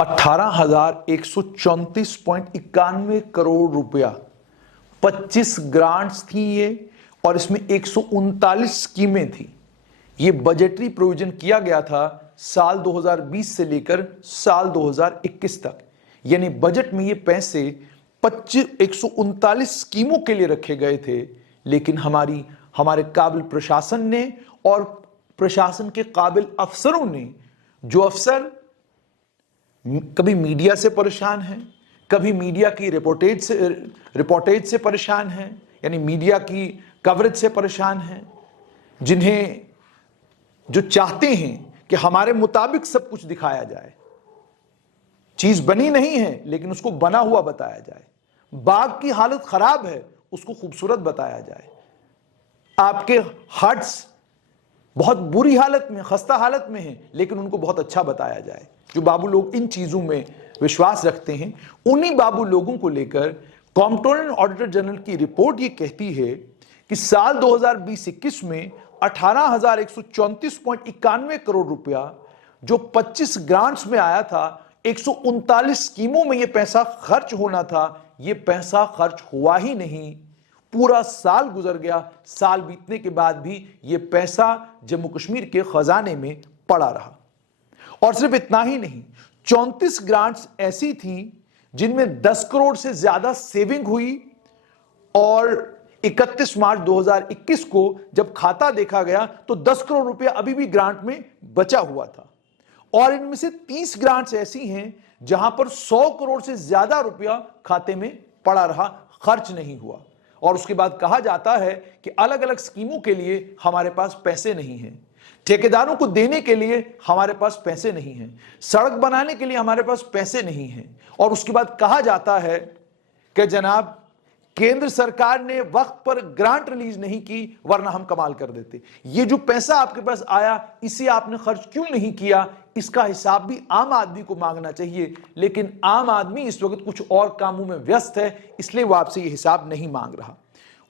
18,134.91 करोड़ रुपया 25 ग्रांट्स थी ये, और इसमें 139 स्कीमें थी। ये बजटरी प्रोविजन किया गया था साल 2020 से लेकर साल 2021 तक। यानी बजट में ये पैसे 139 स्कीमों के लिए रखे गए थे, लेकिन हमारे काबिल प्रशासन ने और प्रशासन के काबिल अफसरों ने, जो अफसर कभी मीडिया से परेशान हैं, कभी मीडिया की रिपोर्टेज से परेशान हैं, यानी मीडिया की कवरेज से परेशान हैं, जिन्हें जो चाहते हैं कि हमारे मुताबिक सब कुछ दिखाया जाए, चीज बनी नहीं है लेकिन उसको बना हुआ बताया जाए, बाग की हालत खराब है उसको खूबसूरत बताया जाए, आपके हट्स बहुत बुरी हालत में, खस्ता हालत में हैं लेकिन उनको बहुत अच्छा बताया जाए। जो बाबू लोग इन चीजों में विश्वास रखते हैं, उन्हीं बाबू लोगों को लेकर कॉम्प्ट्रोलर एंड ऑडिटर जनरल की रिपोर्ट ये कहती है कि साल 2020-21 में 18,134.91 करोड़ रुपया जो 25 ग्रांट्स में आया था, 139 स्कीमों में यह पैसा खर्च होना था, यह पैसा खर्च हुआ ही नहीं। पूरा साल गुजर गया, साल बीतने के बाद भी यह पैसा जम्मू कश्मीर के खजाने में पड़ा रहा। और सिर्फ इतना ही नहीं, 34 ग्रांट्स ऐसी थी जिनमें 10 करोड़ से ज्यादा सेविंग हुई, और 31 मार्च 2021 को जब खाता देखा गया तो 10 करोड़ रुपया अभी भी ग्रांट में बचा हुआ था। और इनमें से 30 ग्रांट्स ऐसी हैं जहां पर 100 करोड़ से ज्यादा रुपया खाते में पड़ा रहा, खर्च नहीं हुआ। और उसके बाद कहा जाता है कि अलग अलग स्कीमों के लिए हमारे पास पैसे नहीं हैं, ठेकेदारों को देने के लिए हमारे पास पैसे नहीं हैं, सड़क बनाने के लिए हमारे पास पैसे नहीं हैं। और उसके बाद कहा जाता है कि जनाब केंद्र सरकार ने वक्त पर ग्रांट रिलीज नहीं की, वरना हम कमाल कर देते। ये जो पैसा आपके पास आया, इसे आपने खर्च क्यों नहीं किया, इसका हिसाब भी आम आदमी को मांगना चाहिए। लेकिन आम आदमी इस वक्त कुछ और कामों में व्यस्त है, इसलिए वो आपसे ये हिसाब नहीं मांग रहा।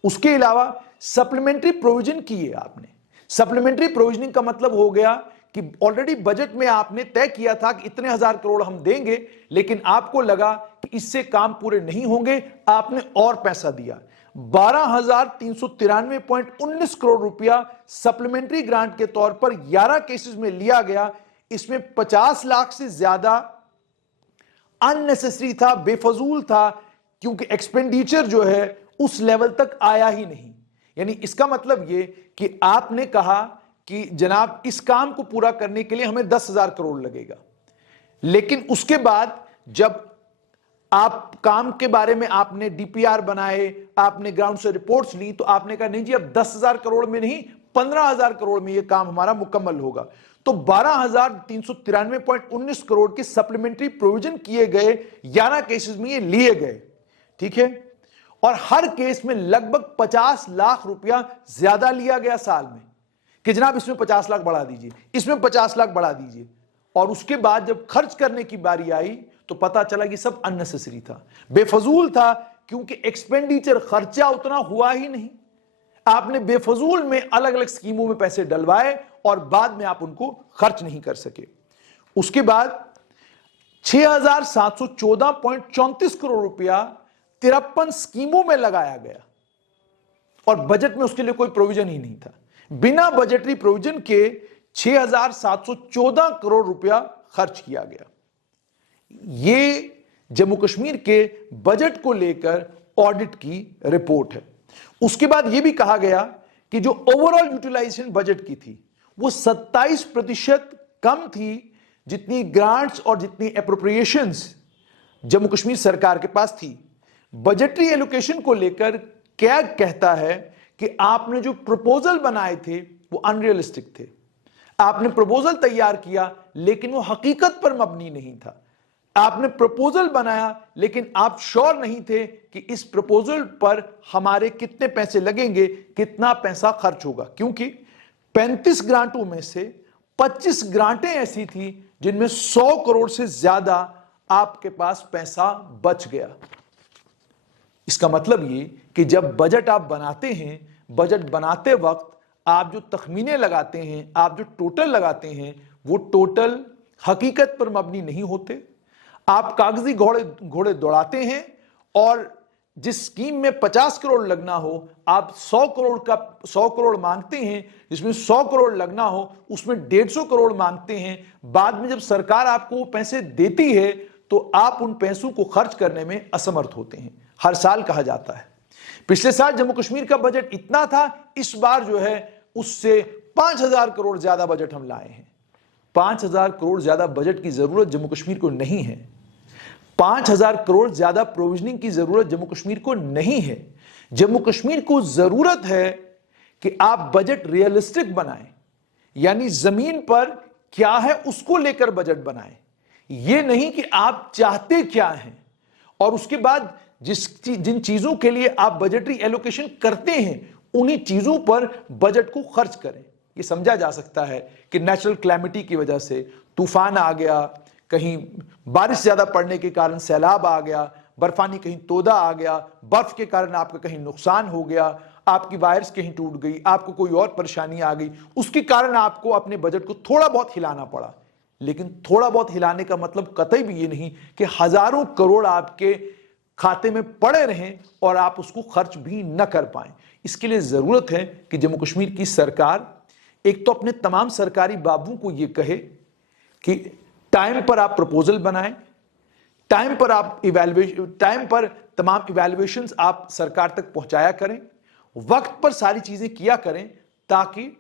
उसके अलावा सप्लीमेंट्री प्रोविजन की है आपने। सप्लीमेंट्री प्रोविजनिंग का मतलब हो गया कि ऑलरेडी बजट में आपने तय किया था कि इतने हजार करोड़ हम देंगे, लेकिन आपको लगा कि इससे काम पूरे नहीं होंगे, आपने और पैसा दिया। 12,393.19 करोड़ रुपया सप्लीमेंट्री ग्रांट के तौर पर 11 केसेस में लिया गया। इसमें 50 लाख से ज्यादा अननेसेसरी था, बेफजूल था, क्योंकि एक्सपेंडिचर जो है उस लेवल तक आया ही नहीं। यानी इसका मतलब ये कि आपने कहा कि जनाब इस काम को पूरा करने के लिए हमें 10,000 करोड़ लगेगा, लेकिन उसके बाद जब आप काम के बारे में आपने डीपीआर बनाए, आपने ग्राउंड से रिपोर्ट्स ली, तो आपने कहा नहीं जी अब 10,000 करोड़ में नहीं, 15,000 करोड़ में यह काम हमारा मुकम्मल होगा। तो 12,393.19 करोड़ के सप्लीमेंट्री प्रोविजन किए गए, 11 केसेस में ये लिए गए, ठीक है। और हर केस में लगभग 50 लाख रुपया ज्यादा लिया गया साल में, कि जनाब इसमें 50 लाख बढ़ा दीजिए, इसमें 50 लाख बढ़ा दीजिए। और उसके बाद जब खर्च करने की बारी आई तो पता चला कि सब अननेसेसरी था, बेफजूल था, क्योंकि एक्सपेंडिचर खर्चा उतना हुआ ही नहीं। आपने बेफजूल में अलग अलग स्कीमों में पैसे डलवाए और बाद में आप उनको खर्च नहीं कर सके। उसके बाद 6,714.34 करोड़ रुपया 53 स्कीमों में लगाया गया, और बजट में उसके लिए कोई प्रोविजन ही नहीं था। बिना बजटरी प्रोविजन के 6,714 करोड़ रुपया खर्च किया गया। ये जम्मू कश्मीर के बजट को लेकर ऑडिट की रिपोर्ट है। उसके बाद यह भी कहा गया कि जो ओवरऑल यूटिलाइजेशन बजट की थी वो 27% कम थी, जितनी ग्रांट्स और जितनी एप्रोप्रिएशंस जम्मू कश्मीर सरकार के पास थी। बजटरी एलोकेशन को लेकर क्या कहता है कि आपने जो प्रपोजल बनाए थे वो अनरियलिस्टिक थे। आपने प्रपोजल तैयार किया लेकिन वो हकीकत पर मबनी नहीं था। आपने प्रपोजल बनाया लेकिन आप श्योर नहीं थे कि इस प्रपोजल पर हमारे कितने पैसे लगेंगे, कितना पैसा खर्च होगा, क्योंकि 35 ग्रांटों में से 25 ग्रांटें ऐसी थी जिनमें 100 करोड़ से ज्यादा आपके पास पैसा बच गया। इसका मतलब ये कि जब बजट आप बनाते हैं, बजट बनाते वक्त आप जो तखमीने लगाते हैं, आप जो टोटल लगाते हैं, वो टोटल हकीकत पर मबनी नहीं होते। आप कागजी घोड़े घोड़े दौड़ाते हैं और जिस स्कीम में 50 करोड़ लगना हो आप 100 करोड़ मांगते हैं, जिसमें 100 करोड़ लगना हो उसमें 150 करोड़ मांगते हैं। बाद में जब सरकार आपको वो पैसे देती है तो आप उन पैसों को खर्च करने में असमर्थ होते हैं। हर साल कहा जाता है, पिछले साल जम्मू कश्मीर का बजट इतना था, इस बार जो है उससे 5000 करोड़ ज्यादा बजट हम लाए हैं। 5000 करोड़ ज्यादा बजट की जरूरत जम्मू कश्मीर को नहीं है। 5000 करोड़ ज्यादा प्रोविजनिंग की जरूरत जम्मू कश्मीर को नहीं है। जम्मू कश्मीर को जरूरत है कि आप बजट रियलिस्टिक बनाएं, यानी जमीन पर क्या है उसको लेकर बजट बनाएं। यह नहीं कि आप चाहते क्या हैं और उसके बाद जिन चीजों के लिए आप बजटरी एलोकेशन करते हैं उन्हीं चीजों पर बजट को खर्च करें। यह समझा जा सकता है कि नेचुरल क्लैमिटी की वजह से तूफान आ गया, कहीं बारिश ज्यादा पड़ने के कारण सैलाब आ गया, बर्फानी कहीं तोदा आ गया, बर्फ के कारण आपका कहीं नुकसान हो गया, आपकी वायर्स कहीं टूट गई, आपको कोई और परेशानी आ गई, उसके कारण आपको अपने बजट को थोड़ा बहुत हिलाना पड़ा। लेकिन थोड़ा बहुत हिलाने का मतलब कतई भी ये नहीं कि हजारों करोड़ आपके खाते में पड़े रहें और आप उसको खर्च भी न कर पाएं। इसके लिए जरूरत है कि जम्मू कश्मीर की सरकार एक तो अपने तमाम सरकारी बाबुओं को यह कहे कि टाइम पर आप प्रपोजल बनाएं, टाइम पर तमाम इवैल्यूएशंस आप सरकार तक पहुंचाया करें, वक्त पर सारी चीजें किया करें, ताकि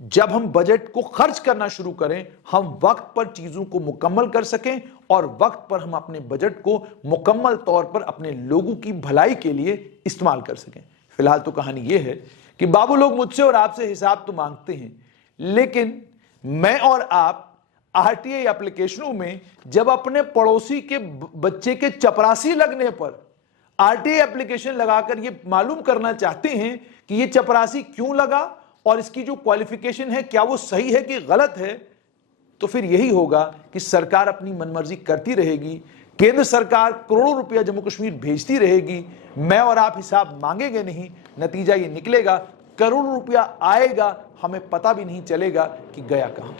जब हम बजट को खर्च करना शुरू करें हम वक्त पर चीजों को मुकम्मल कर सकें और वक्त पर हम अपने बजट को मुकम्मल तौर पर अपने लोगों की भलाई के लिए इस्तेमाल कर सकें। फिलहाल तो कहानी यह है कि बाबू लोग मुझसे और आपसे हिसाब तो मांगते हैं, लेकिन मैं और आप आरटीआई एप्लीकेशनों में जब अपने पड़ोसी के बच्चे के चपरासी लगने पर आरटीआई एप्लीकेशन लगाकर यह मालूम करना चाहते हैं कि यह चपरासी क्यों लगा और इसकी जो क्वालिफिकेशन है क्या वो सही है कि गलत है, तो फिर यही होगा कि सरकार अपनी मनमर्जी करती रहेगी, केंद्र सरकार करोड़ों रुपया जम्मू कश्मीर भेजती रहेगी, मैं और आप हिसाब मांगेंगे नहीं, नतीजा ये निकलेगा करोड़ों रुपया आएगा, हमें पता भी नहीं चलेगा कि गया कहां।